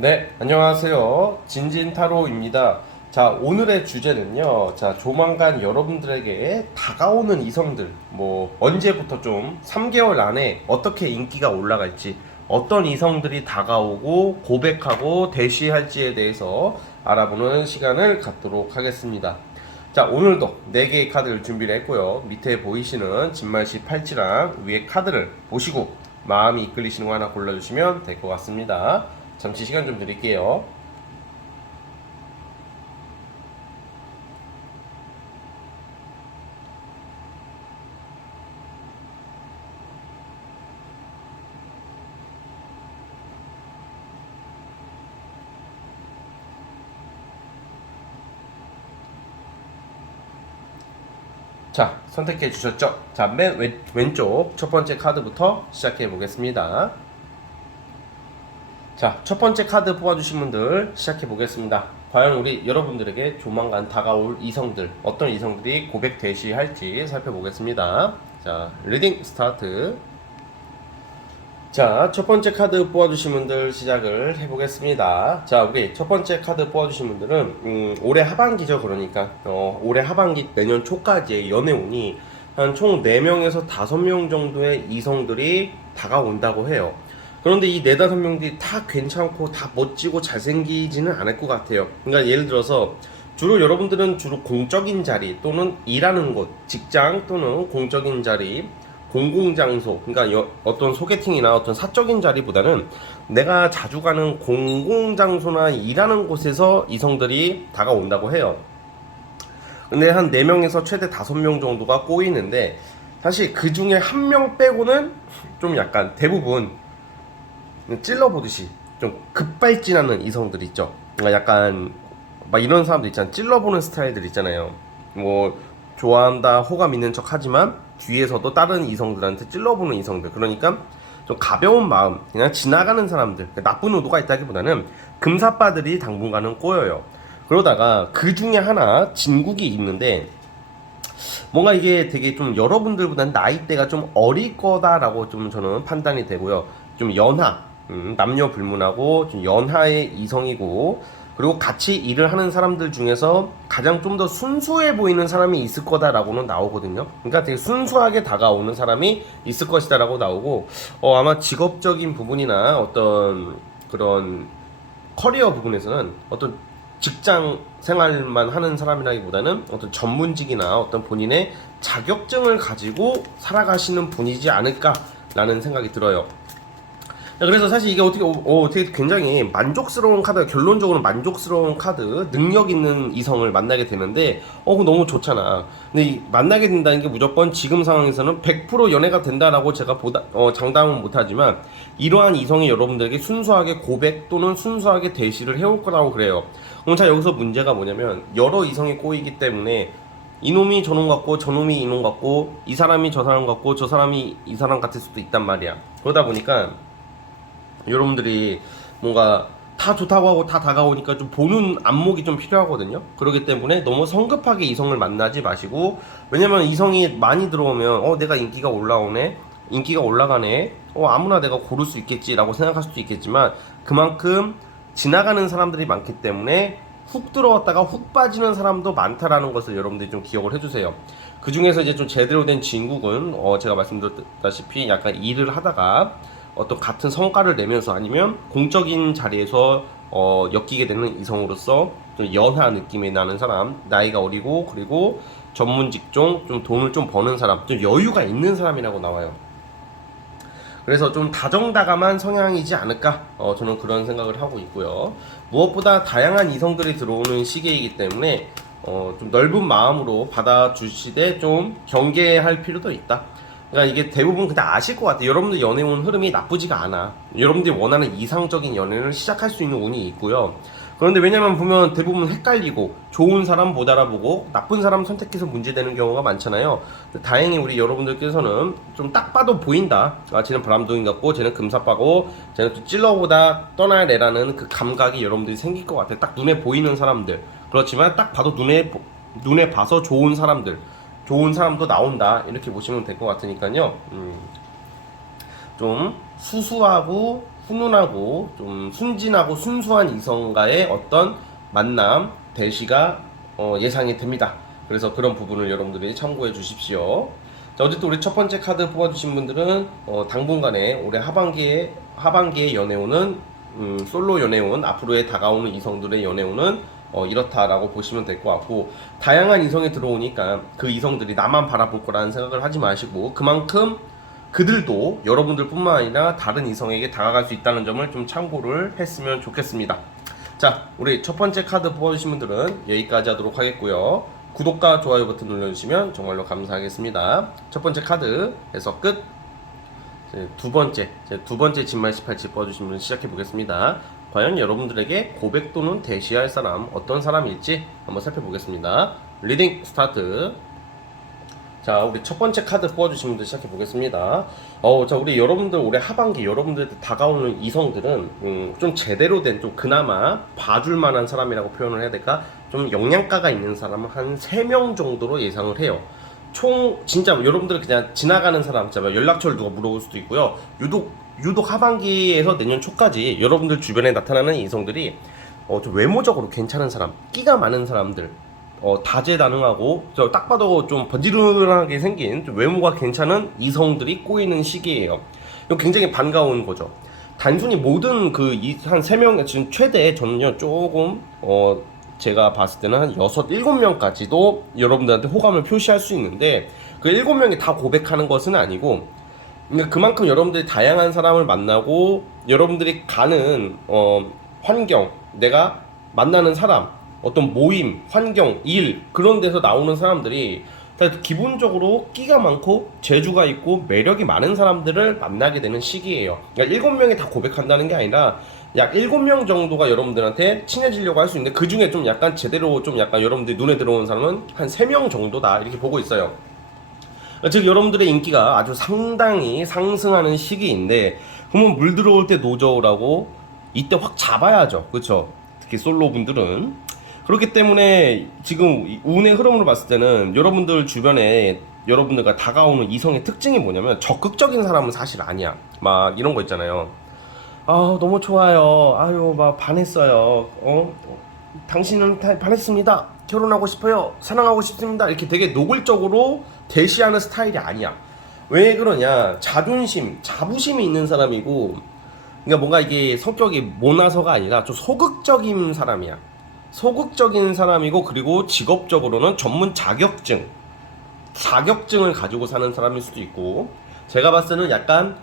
네, 안녕하세요. 진진타로입니다. 자, 오늘의 주제는요. 자, 조만간 여러분들에게 다가오는 이성들, 언제부터 좀 3개월 안에 어떻게 인기가 올라갈지, 어떤 이성들이 다가오고 고백하고 대시할지에 대해서 알아보는 시간을 갖도록 하겠습니다. 자, 오늘도 4개의 카드를 준비를 했고요. 밑에 보이시는 진말씨 팔찌랑 위에 카드를 보시고 마음이 이끌리시는 거 하나 골라주시면 될 것 같습니다. 잠시 시간 좀 드릴게요. 자, 선택해 주셨죠? 자, 맨 왼쪽 첫 번째 카드부터 시작해 보겠습니다. 자, 첫 번째 카드 뽑아주신 분들 시작해 보겠습니다. 과연 우리 여러분들에게 조만간 다가올 이성들, 어떤 이성들이 고백 대시할지 살펴보겠습니다. 자, 리딩 스타트. 자, 첫 번째 카드 뽑아주신 분들 시작을 해보겠습니다. 자, 우리 첫 번째 카드 뽑아주신 분들은 올해 하반기죠. 그러니까 올해 하반기 내년 초까지의 연애운이 한 총 4명에서 5명 정도의 이성들이 다가온다고 해요. 그런데 이 4, 5명들이 다 괜찮고 다 멋지고 잘생기지는 않을 것 같아요. 그러니까 예를 들어서 주로 여러분들은 주로 공적인 자리 또는 일하는 곳, 직장 또는 공적인 자리, 공공장소, 그러니까 어떤 소개팅이나 어떤 사적인 자리보다는 내가 자주 가는 공공장소나 일하는 곳에서 이성들이 다가온다고 해요. 근데 한 4명에서 최대 5명 정도가 꼬이는데, 사실 그 중에 한 명 빼고는 좀 약간 대부분 찔러보듯이 좀 급발진하는 이성들 있죠. 그러니까 약간 막 이런 사람들 있잖아요. 찔러보는 스타일들 있잖아요. 뭐 좋아한다, 호감 있는 척 하지만 뒤에서도 다른 이성들한테 찔러보는 이성들. 그러니까 좀 가벼운 마음, 그냥 지나가는 사람들, 나쁜 의도가 있다기보다는 금사빠들이 당분간은 꼬여요. 그러다가 그 중에 하나 진국이 있는데, 뭔가 이게 되게 좀 여러분들보다는 나이대가 좀 어릴 거다라고 좀 저는 판단이 되고요. 좀 연하, 남녀 불문하고 좀 연하의 이성이고, 그리고 같이 일을 하는 사람들 중에서 가장 좀 더 순수해 보이는 사람이 있을 거다라고는 나오거든요. 그러니까 되게 순수하게 다가오는 사람이 있을 것이다라고 나오고, 아마 직업적인 부분이나 어떤 그런 커리어 부분에서는 어떤 직장 생활만 하는 사람이라기보다는 어떤 전문직이나 어떤 본인의 자격증을 가지고 살아가시는 분이지 않을까라는 생각이 들어요. 그래서 사실 이게 어떻게 굉장히 만족스러운 카드, 결론적으로 만족스러운 카드, 능력 있는 이성을 만나게 되는데, 그거 너무 좋잖아. 근데 만나게 된다는 게 무조건 지금 상황에서는 100% 연애가 된다라고 제가 장담은 못하지만, 이러한 이성이 여러분들에게 순수하게 고백 또는 순수하게 대시를 해올 거라고 그래요. 그럼 자, 여기서 문제가 뭐냐면, 여러 이성이 꼬이기 때문에, 이놈이 저놈 같고 저놈이 이놈 같고 이 사람이 저 사람 같고 저 사람이 이 사람 같을 수도 있단 말이야. 그러다 보니까 여러분들이 뭔가 다 좋다고 하고 다 다가오니까 좀 보는 안목이 좀 필요하거든요. 그렇기 때문에 너무 성급하게 이성을 만나지 마시고, 왜냐면 이성이 많이 들어오면 내가 인기가 올라오네, 인기가 올라가네, 아무나 내가 고를 수 있겠지라고 생각할 수도 있겠지만, 그만큼 지나가는 사람들이 많기 때문에 훅 들어왔다가 훅 빠지는 사람도 많다라는 것을 여러분들이 좀 기억을 해주세요. 그 중에서 이제 좀 제대로 된 진국은 제가 말씀드렸다시피 약간 일을 하다가 어떤 같은 성과를 내면서 아니면 공적인 자리에서 엮이게 되는 이성으로서 좀 연하 느낌이 나는 사람, 나이가 어리고 그리고 전문 직종, 좀 돈을 좀 버는 사람, 좀 여유가 있는 사람이라고 나와요. 그래서 좀 다정다감한 성향이지 않을까, 저는 그런 생각을 하고 있고요. 무엇보다 다양한 이성들이 들어오는 시기이기 때문에 좀 넓은 마음으로 받아주시되 좀 경계할 필요도 있다. 그러니까 이게 대부분 그냥 아실 것 같아요. 여러분들 연애운 흐름이 나쁘지가 않아. 여러분들이 원하는 이상적인 연애를 시작할 수 있는 운이 있고요. 그런데 왜냐면 보면 대부분 헷갈리고 좋은 사람 못 알아보고 나쁜 사람 선택해서 문제되는 경우가 많잖아요. 다행히 우리 여러분들께서는 좀 딱 봐도 보인다. 쟤는 바람둥이 같고 쟤는 금사빠고 쟤는 또 찔러보다 떠날 애라는 그 감각이 여러분들이 생길 것 같아요. 딱 눈에 보이는 사람들. 그렇지만 딱 봐도 눈에 봐서 좋은 사람들, 좋은 사람도 나온다, 이렇게 보시면 될 것 같으니까요. 좀 수수하고 훈훈하고 좀 순진하고 순수한 이성과의 어떤 만남 대시가 예상이 됩니다. 그래서 그런 부분을 여러분들이 참고해 주십시오. 자, 어쨌든 우리 첫 번째 카드 뽑아주신 분들은 당분간에 올해 하반기에 연애운은 솔로 연애운, 앞으로의 다가오는 이성들의 연애운은 이렇다라고 보시면 될 것 같고, 다양한 이성이 들어오니까 그 이성들이 나만 바라볼 거라는 생각을 하지 마시고, 그만큼 그들도 여러분들 뿐만 아니라 다른 이성에게 다가갈 수 있다는 점을 좀 참고를 했으면 좋겠습니다. 자, 우리 첫 번째 카드 뽑아주신 분들은 여기까지 하도록 하겠고요. 구독과 좋아요 버튼 눌러주시면 정말로 감사하겠습니다. 첫 번째 카드에서 끝. 두 번째 진말 18치 뽑아주신 분 시작해 보겠습니다. 과연 여러분들에게 고백 또는 대시할 사람 어떤 사람일지 한번 살펴보겠습니다. 리딩 스타트. 자, 우리 첫 번째 카드 뽑아주신 분들 시작해 보겠습니다. 자, 우리 여러분들 올해 하반기 여러분들한테 다가오는 이성들은 좀 제대로 된, 좀 그나마 봐줄 만한 사람이라고 표현을 해야 될까? 좀 영양가가 있는 사람은 한 3명 정도로 예상을 해요. 총 진짜 여러분들 그냥 지나가는 사람, 진짜 연락처를 누가 물어볼 수도 있고요. 유독 하반기에서 내년 초까지 여러분들 주변에 나타나는 이성들이 좀 외모적으로 괜찮은 사람, 끼가 많은 사람들, 다재다능하고 저 딱 봐도 좀 번지르르하게 생긴 좀 외모가 괜찮은 이성들이 꼬이는 시기예요. 이거 굉장히 반가운 거죠. 단순히 모든 한 3명, 지금 최대 저는요 조금 제가 봤을 때는 한 6, 7명까지도 여러분들한테 호감을 표시할 수 있는데, 그 7명이 다 고백하는 것은 아니고, 그러니까 그만큼 여러분들이 다양한 사람을 만나고 여러분들이 가는 환경, 내가 만나는 사람, 어떤 모임, 환경, 일, 그런 데서 나오는 사람들이 기본적으로 끼가 많고 재주가 있고 매력이 많은 사람들을 만나게 되는 시기예요. 그러니까 7명이 다 고백한다는 게 아니라 약 7명 정도가 여러분들한테 친해지려고 할 수 있는데, 그 중에 좀 약간 제대로 좀 약간 여러분들이 눈에 들어오는 사람은 한 3명 정도다 이렇게 보고 있어요. 즉 여러분들의 인기가 아주 상당히 상승하는 시기인데, 그러면 물 들어올 때 노저우라고 이때 확 잡아야죠. 그렇죠? 특히 솔로 분들은. 그렇기 때문에 지금 운의 흐름으로 봤을 때는 여러분들 주변에 여러분들과 다가오는 이성의 특징이 뭐냐면, 적극적인 사람은 사실 아니야. 막 이런 거 있잖아요. 너무 좋아요. 아유, 막 반했어요. 당신은 반했습니다. 결혼하고 싶어요. 사랑하고 싶습니다. 이렇게 되게 노골적으로 대시하는 스타일이 아니야. 왜 그러냐? 자존심, 자부심이 있는 사람이고, 그러니까 뭔가 이게 성격이 모나서가 아니라 좀 소극적인 사람이야. 소극적인 사람이고, 그리고 직업적으로는 전문 자격증을 가지고 사는 사람일 수도 있고, 제가 봤을 때는 약간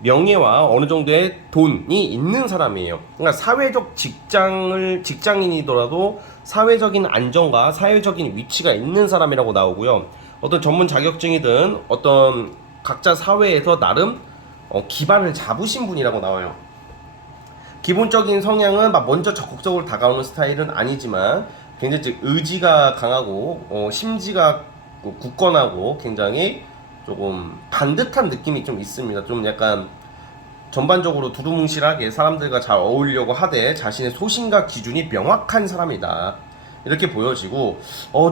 명예와 어느 정도의 돈이 있는 사람이에요. 그러니까 사회적 직장인이더라도 사회적인 안정과 사회적인 위치가 있는 사람이라고 나오고요. 어떤 전문 자격증이든 어떤 각자 사회에서 나름 기반을 잡으신 분이라고 나와요. 기본적인 성향은 막 먼저 적극적으로 다가오는 스타일은 아니지만, 굉장히 의지가 강하고 심지가 굳건하고 굉장히 조금 반듯한 느낌이 좀 있습니다. 좀 약간 전반적으로 두루뭉실하게 사람들과 잘 어울리려고 하되 자신의 소신과 기준이 명확한 사람이다, 이렇게 보여지고,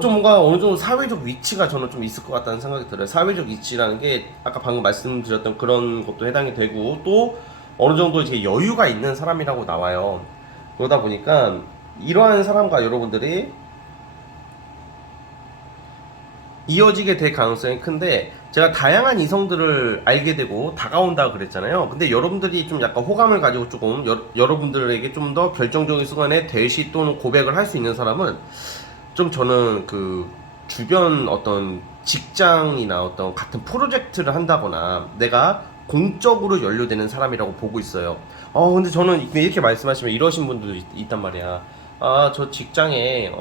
좀 뭔가 어느 정도 사회적 위치가 저는 좀 있을 것 같다는 생각이 들어요. 사회적 위치라는 게 아까 방금 말씀드렸던 그런 것도 해당이 되고, 또 어느 정도 이제 여유가 있는 사람이라고 나와요. 그러다 보니까 이러한 사람과 여러분들이 이어지게 될 가능성이 큰데, 제가 다양한 이성들을 알게 되고 다가온다 그랬잖아요. 근데 여러분들이 좀 약간 호감을 가지고 조금 여러분들에게 좀 더 결정적인 순간에 대시 또는 고백을 할 수 있는 사람은, 좀 저는 그 주변 어떤 직장이나 어떤 같은 프로젝트를 한다거나 내가 공적으로 연루되는 사람이라고 보고 있어요. 근데 저는 이렇게 말씀하시면 이러신 분들도 있단 말이야. 저 직장에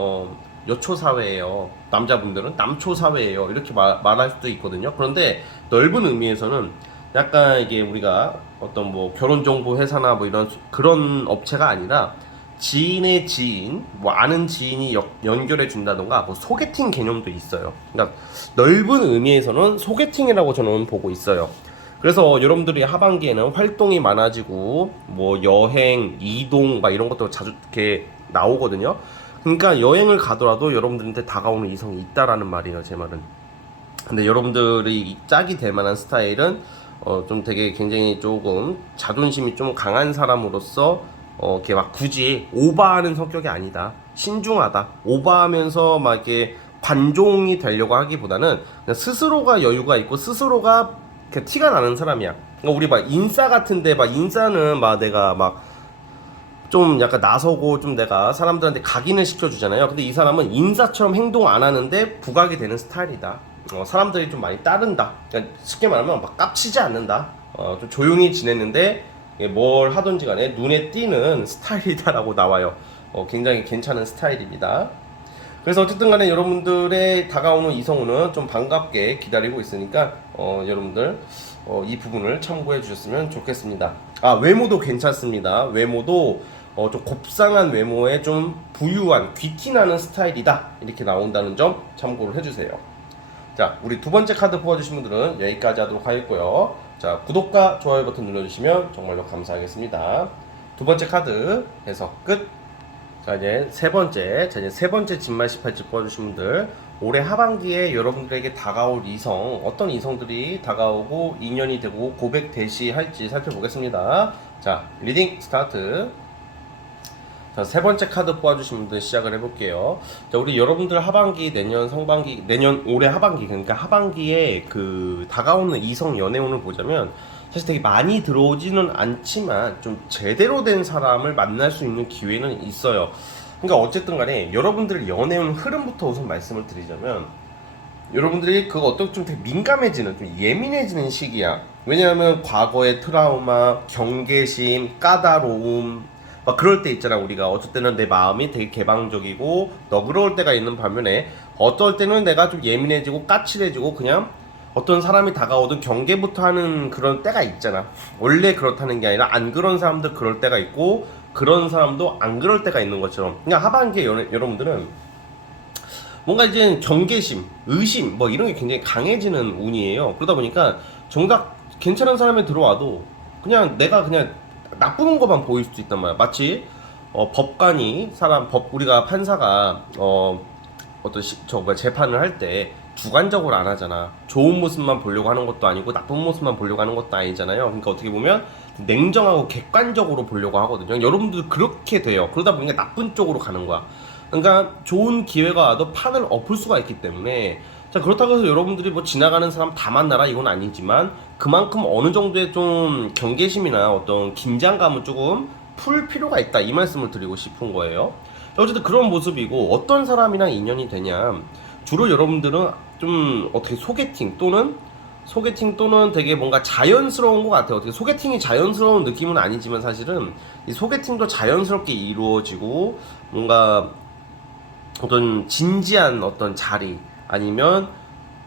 여초 사회예요. 남자분들은 남초 사회예요. 이렇게 말할 수도 있거든요. 그런데 넓은 의미에서는 약간 이게 우리가 어떤 뭐 결혼정보 회사나 뭐 이런 그런 업체가 아니라 지인의 지인, 뭐 아는 지인이 연결해 준다던가 뭐 소개팅 개념도 있어요. 그러니까 넓은 의미에서는 소개팅이라고 저는 보고 있어요. 그래서 여러분들이 하반기에는 활동이 많아지고 뭐 여행, 이동 막 이런 것도 자주 이렇게 나오거든요. 그러니까 여행을 가더라도 여러분들한테 다가오는 이성이 있다라는 말이에요, 제 말은. 근데 여러분들이 짝이 될 만한 스타일은 좀 되게 굉장히 조금 자존심이 좀 강한 사람으로서 이렇게 막 굳이 오버하는 성격이 아니다. 신중하다. 오버하면서 막 이렇게 관종이 되려고 하기보다는 그냥 스스로가 여유가 있고 스스로가 티가 나는 사람이야. 그러니까 우리 막 인싸 같은데 막 인싸는 막 내가 막 좀 약간 나서고 좀 내가 사람들한테 각인을 시켜주잖아요. 근데 이 사람은 인사처럼 행동 안 하는데 부각이 되는 스타일이다. 사람들이 좀 많이 따른다. 그러니까 쉽게 말하면 막 깝치지 않는다. 좀 조용히 지냈는데 뭘 하든지 간에 눈에 띄는 스타일이다라고 나와요. 굉장히 괜찮은 스타일입니다. 그래서 어쨌든 간에 여러분들의 다가오는 이성우는 좀 반갑게 기다리고 있으니까 여러분들 이 부분을 참고해 주셨으면 좋겠습니다. 아, 외모도 괜찮습니다. 외모도 좀 곱상한 외모에 좀 부유한 귀티나는 스타일이다 이렇게 나온다는 점 참고를 해주세요. 자, 우리 두 번째 카드 뽑아주신 분들은 여기까지 하도록 하겠고요. 자, 구독과 좋아요 버튼 눌러주시면 정말로 감사하겠습니다. 두 번째 카드 해석 끝. 자, 이제 세 번째 진말 18집 뽑아주신 분들, 올해 하반기에 여러분들에게 다가올 이성, 어떤 이성들이 다가오고 인연이 되고 고백 대시할지 살펴보겠습니다. 자, 리딩 스타트. 자, 세 번째 카드 뽑아주신 분들 시작을 해볼게요. 자, 우리 여러분들 하반기, 내년 상반기, 올해 하반기, 그러니까 하반기에 그 다가오는 이성 연애운을 보자면 사실 되게 많이 들어오지는 않지만 좀 제대로 된 사람을 만날 수 있는 기회는 있어요. 그러니까 어쨌든 간에 여러분들 연애운 흐름부터 우선 말씀을 드리자면 여러분들이 그거 어떻게 좀 되게 민감해지는, 좀 예민해지는 시기야. 왜냐하면 과거의 트라우마, 경계심, 까다로움, 막 그럴 때 있잖아. 우리가 어쩔 때는 내 마음이 되게 개방적이고 너그러울 때가 있는 반면에 어떨 때는 내가 좀 예민해지고 까칠해지고 그냥 어떤 사람이 다가오든 경계부터 하는 그런 때가 있잖아. 원래 그렇다는 게 아니라 안 그런 사람도 그럴 때가 있고 그런 사람도 안 그럴 때가 있는 것처럼, 그러니까 하반기에 여러분들은 뭔가 이제 경계심, 의심 뭐 이런 게 굉장히 강해지는 운이에요. 그러다 보니까 정작 괜찮은 사람이 들어와도 그냥 내가 그냥 나쁜 것만 보일 수도 있단 말이야. 마치 법관이 우리가 판사가 어떤 재판을 할 때 주관적으로 안 하잖아. 좋은 모습만 보려고 하는 것도 아니고 나쁜 모습만 보려고 하는 것도 아니잖아요. 그러니까 어떻게 보면 냉정하고 객관적으로 보려고 하거든요. 여러분들도 그렇게 돼요. 그러다 보니까 나쁜 쪽으로 가는 거야. 그러니까 좋은 기회가 와도 판을 엎을 수가 있기 때문에, 자, 그렇다고 해서 여러분들이 뭐 지나가는 사람 다 만나라 이건 아니지만 그만큼 어느 정도의 좀 경계심이나 어떤 긴장감을 조금 풀 필요가 있다 이 말씀을 드리고 싶은 거예요. 어쨌든 그런 모습이고, 어떤 사람이랑 인연이 되냐, 주로 여러분들은 좀 어떻게 소개팅 또는 되게 뭔가 자연스러운 것 같아요. 어떻게 소개팅이 자연스러운 느낌은 아니지만 사실은 이 소개팅도 자연스럽게 이루어지고 뭔가 어떤 진지한 어떤 자리 아니면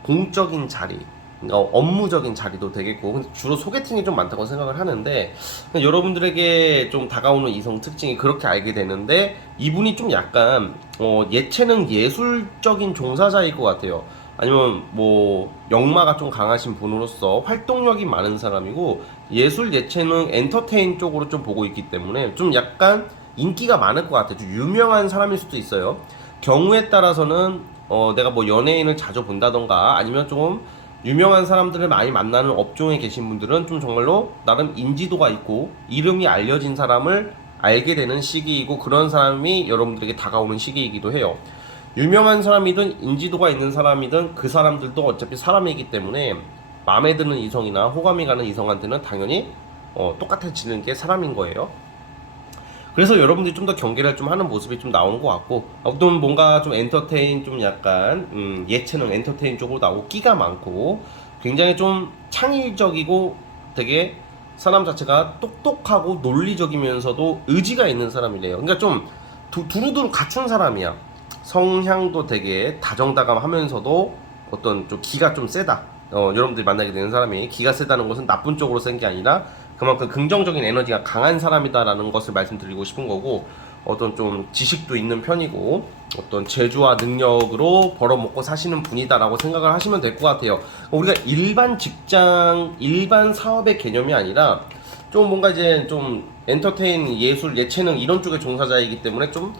공적인 자리, 그러니까 업무적인 자리도 되겠고, 근데 주로 소개팅이 좀 많다고 생각을 하는데 여러분들에게 좀 다가오는 이성 특징이 그렇게 알게 되는데, 이분이 좀 약간 예체능 예술적인 종사자일 것 같아요. 아니면 뭐 역마가 좀 강하신 분으로서 활동력이 많은 사람이고 예술 예체능 엔터테인 쪽으로 좀 보고 있기 때문에 좀 약간 인기가 많을 것 같아요. 좀 유명한 사람일 수도 있어요. 경우에 따라서는 내가 뭐 연예인을 자주 본다던가 아니면 좀 유명한 사람들을 많이 만나는 업종에 계신 분들은 좀 정말로 나름 인지도가 있고 이름이 알려진 사람을 알게 되는 시기이고, 그런 사람이 여러분들에게 다가오는 시기이기도 해요. 유명한 사람이든 인지도가 있는 사람이든 그 사람들도 어차피 사람이기 때문에 마음에 드는 이성이나 호감이 가는 이성한테는 당연히 똑같아지는 게 사람인 거예요. 그래서 여러분들이 좀 더 경계를 좀 하는 모습이 좀 나오는 것 같고, 어떤 뭔가 좀 엔터테인, 좀 약간 예체능 엔터테인 쪽으로 나오고 끼가 많고 굉장히 좀 창의적이고 되게 사람 자체가 똑똑하고 논리적이면서도 의지가 있는 사람이래요. 그러니까 좀 두루두루 갖춘 사람이야. 성향도 되게 다정다감하면서도 어떤 좀 기가 좀 세다. 여러분들이 만나게 되는 사람이 기가 세다는 것은 나쁜 쪽으로 센 게 아니라 그만큼 긍정적인 에너지가 강한 사람이다라는 것을 말씀드리고 싶은 거고, 어떤 좀 지식도 있는 편이고 어떤 재주와 능력으로 벌어먹고 사시는 분이다라고 생각을 하시면 될 것 같아요. 우리가 일반 직장, 일반 사업의 개념이 아니라 좀 뭔가 이제 좀 엔터테인, 예술, 예체능 이런 쪽의 종사자이기 때문에 좀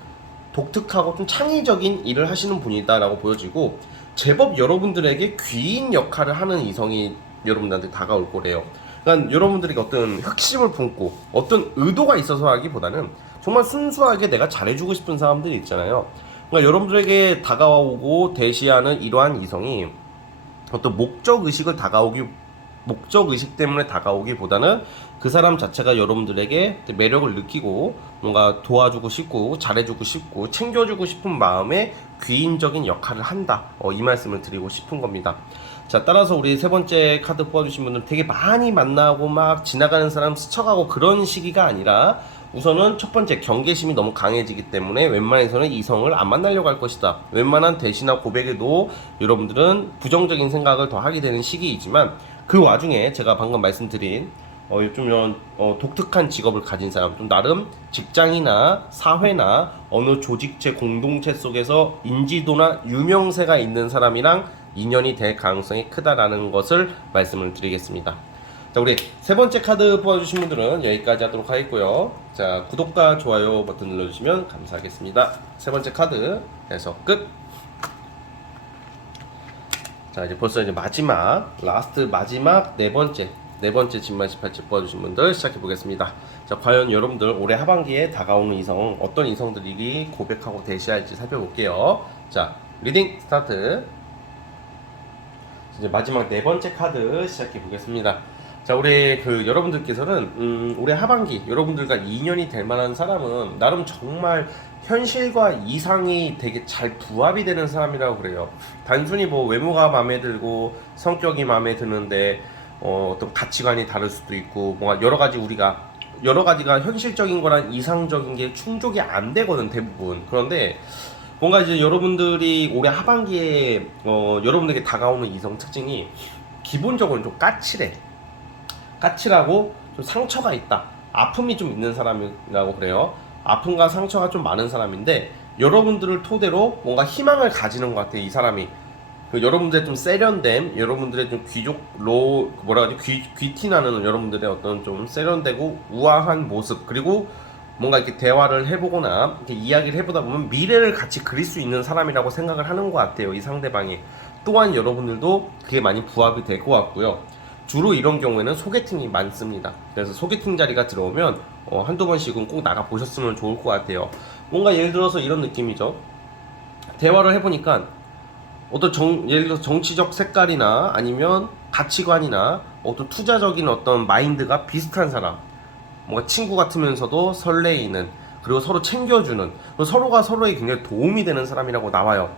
독특하고 좀 창의적인 일을 하시는 분이다라고 보여지고, 제법 여러분들에게 귀인 역할을 하는 이성이 여러분들한테 다가올 거래요. 그러니까 여러분들에게 어떤 흑심을 품고 어떤 의도가 있어서 하기보다는 정말 순수하게 내가 잘해주고 싶은 사람들이 있잖아요. 그러니까 여러분들에게 다가오고 대시하는 이러한 이성이 어떤 목적 의식 때문에 다가오기보다는 그 사람 자체가 여러분들에게 매력을 느끼고 뭔가 도와주고 싶고 잘해주고 싶고 챙겨주고 싶은 마음에 귀인적인 역할을 한다. 이 말씀을 드리고 싶은 겁니다. 자, 따라서 우리 세 번째 카드 뽑아주신 분들 되게 많이 만나고 막 지나가는 사람 스쳐가고 그런 시기가 아니라 우선은 첫 번째 경계심이 너무 강해지기 때문에 웬만해서는 이성을 안 만나려고 할 것이다. 웬만한 대시나 고백에도 여러분들은 부정적인 생각을 더 하게 되는 시기이지만 그 와중에 제가 방금 말씀드린 좀 이런 독특한 직업을 가진 사람, 좀 나름 직장이나 사회나 어느 조직체 공동체 속에서 인지도나 유명세가 있는 사람이랑 인연이 될 가능성이 크다라는 것을 말씀을 드리겠습니다. 자, 우리 세 번째 카드 뽑아주신 분들은 여기까지 하도록 하겠고요. 자, 구독과 좋아요 버튼 눌러주시면 감사하겠습니다. 세 번째 카드 해서 끝. 자, 이제 벌써 이제 마지막 마지막 네 번째 진만 18집 뽑아주신 분들 시작해 보겠습니다. 자, 과연 여러분들 올해 하반기에 다가오는 이성 어떤 이성들이 고백하고 대시할지 살펴볼게요. 자, 리딩 스타트. 이제 마지막 네 번째 카드 시작해 보겠습니다. 자, 우리 여러분들께서는 올해 하반기 여러분들과 인연이 될 만한 사람은 나름 정말 현실과 이상이 되게 잘 부합이 되는 사람이라고 그래요. 단순히 뭐 외모가 마음에 들고 성격이 마음에 드는데 어떤 가치관이 다를 수도 있고 뭔가 여러 가지가 현실적인 거랑 이상적인 게 충족이 안 되거든 대부분. 그런데 뭔가 이제 여러분들이 올해 하반기에 여러분들에게 다가오는 이성 특징이 기본적으로 좀 까칠하고 좀 상처가 있다. 아픔이 좀 있는 사람이라고 그래요. 아픔과 상처가 좀 많은 사람인데 여러분들을 토대로 뭔가 희망을 가지는 것 같아요. 이 사람이 여러분들의 좀 세련됨, 여러분들의 좀 귀티나는 여러분들의 어떤 좀 세련되고 우아한 모습, 그리고 뭔가 이렇게 대화를 해보거나 이렇게 이야기를 해보다 보면 미래를 같이 그릴 수 있는 사람이라고 생각을 하는 것 같아요. 이 상대방이. 또한 여러분들도 그게 많이 부합이 될 것 같고요. 주로 이런 경우에는 소개팅이 많습니다. 그래서 소개팅 자리가 들어오면 한두 번씩은 꼭 나가 보셨으면 좋을 것 같아요. 뭔가 예를 들어서 이런 느낌이죠. 대화를 해보니까 예를 들어서 정치적 색깔이나 아니면 가치관이나 어떤 투자적인 어떤 마인드가 비슷한 사람, 뭔가 친구 같으면서도 설레이는, 그리고 서로 챙겨주는, 그리고 서로가 서로에 굉장히 도움이 되는 사람이라고 나와요.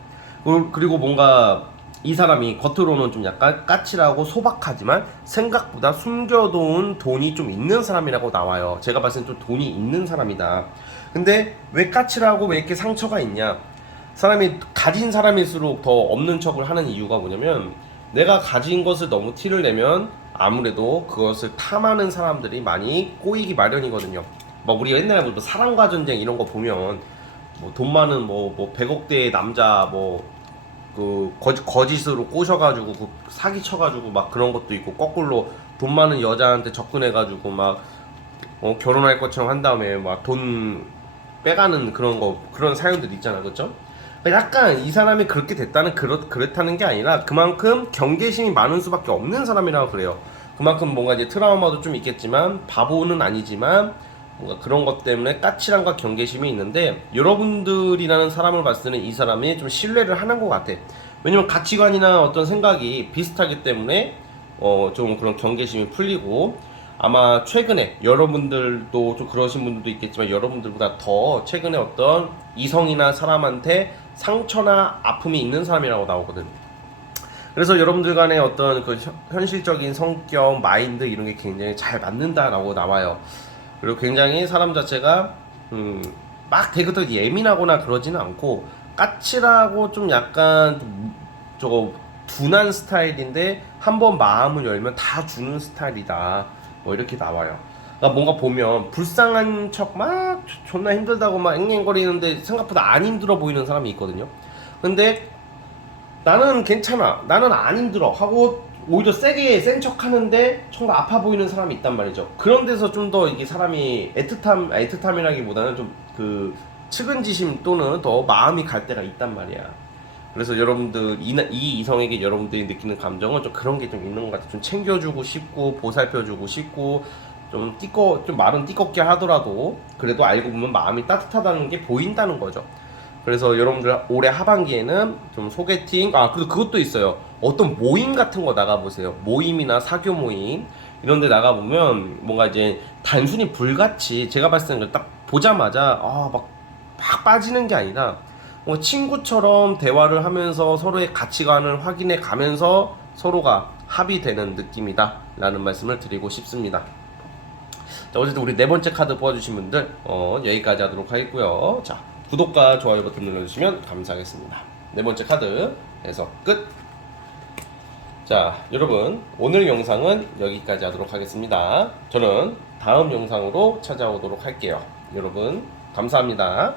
그리고 뭔가 이 사람이 겉으로는 좀 약간 까칠하고 소박하지만 생각보다 숨겨둔 돈이 좀 있는 사람이라고 나와요. 제가 봤을 땐 좀 돈이 있는 사람이다. 근데 왜 까칠하고 왜 이렇게 상처가 있냐? 사람이 가진 사람일수록 더 없는 척을 하는 이유가 뭐냐면 내가 가진 것을 너무 티를 내면 아무래도 그것을 탐하는 사람들이 많이 꼬이기 마련이거든요. 막 우리가 옛날에 뭐 사랑과 전쟁 이런 거 보면 뭐 돈 많은 뭐 100억대의 남자 거짓으로 꼬셔가지고 사기 쳐가지고 막 그런 것도 있고, 거꾸로 돈 많은 여자한테 접근해가지고 막 결혼할 것처럼 한 다음에 막 돈 빼가는 그런 사연들 있잖아, 그렇죠? 약간 이 사람이 그렇게 됐다는 그렇다는 게 아니라 그만큼 경계심이 많은 수밖에 없는 사람이라고 그래요. 그만큼 뭔가 이제 트라우마도 좀 있겠지만 바보는 아니지만 뭔가 그런 것 때문에 까칠함과 경계심이 있는데, 여러분들이라는 사람을 봤을 때는 이 사람이 좀 신뢰를 하는 것 같아. 왜냐면 가치관이나 어떤 생각이 비슷하기 때문에 좀 그런 경계심이 풀리고, 아마 최근에 여러분들도 좀 그러신 분들도 있겠지만 여러분들보다 더 최근에 어떤 이성이나 사람한테 상처나 아픔이 있는 사람이라고 나오거든. 그래서 여러분들 간의 어떤 그 현실적인 성격, 마인드 이런 게 굉장히 잘 맞는다라고 나와요. 그리고 굉장히 사람 자체가 막 되게 더 예민하거나 그러지는 않고 까칠하고 좀 약간 저거 둔한 스타일인데 한번 마음을 열면 다 주는 스타일이다. 뭐 이렇게 나와요. 그러니까 뭔가 보면 불쌍한 척 막 존나 힘들다고 막 앵앵거리는데 생각보다 안 힘들어 보이는 사람이 있거든요. 근데 나는 괜찮아, 나는 안 힘들어 하고 오히려 세게 센 척 하는데 정말 아파 보이는 사람이 있단 말이죠. 그런 데서 좀 더 이게 사람이 애틋함이라기보다는 좀 그 측은지심 또는 더 마음이 갈 때가 있단 말이야. 그래서 여러분들 이 이성에게 여러분들이 느끼는 감정은 좀 그런 게 좀 있는 것 같아요. 좀 챙겨주고 싶고 보살펴주고 싶고 좀 말은 띠껍게 하더라도 그래도 알고 보면 마음이 따뜻하다는 게 보인다는 거죠. 그래서 여러분들 올해 하반기에는 좀 소개팅, 그리고 그것도 있어요. 어떤 모임 같은 거 나가보세요. 모임이나 사교 모임 이런 데 나가보면 뭔가 이제 단순히 불같이 제가 봤을 때는 딱 보자마자 막 빠지는 게 아니라 뭔가 친구처럼 대화를 하면서 서로의 가치관을 확인해 가면서 서로가 합의되는 느낌이다 라는 말씀을 드리고 싶습니다. 자, 어쨌든 우리 네 번째 카드 뽑아주신 분들 여기까지 하도록 하겠고요. 자, 구독과 좋아요 버튼 눌러주시면 감사하겠습니다. 네 번째 카드 해석 끝. 자, 여러분 오늘 영상은 여기까지 하도록 하겠습니다. 저는 다음 영상으로 찾아오도록 할게요. 여러분 감사합니다.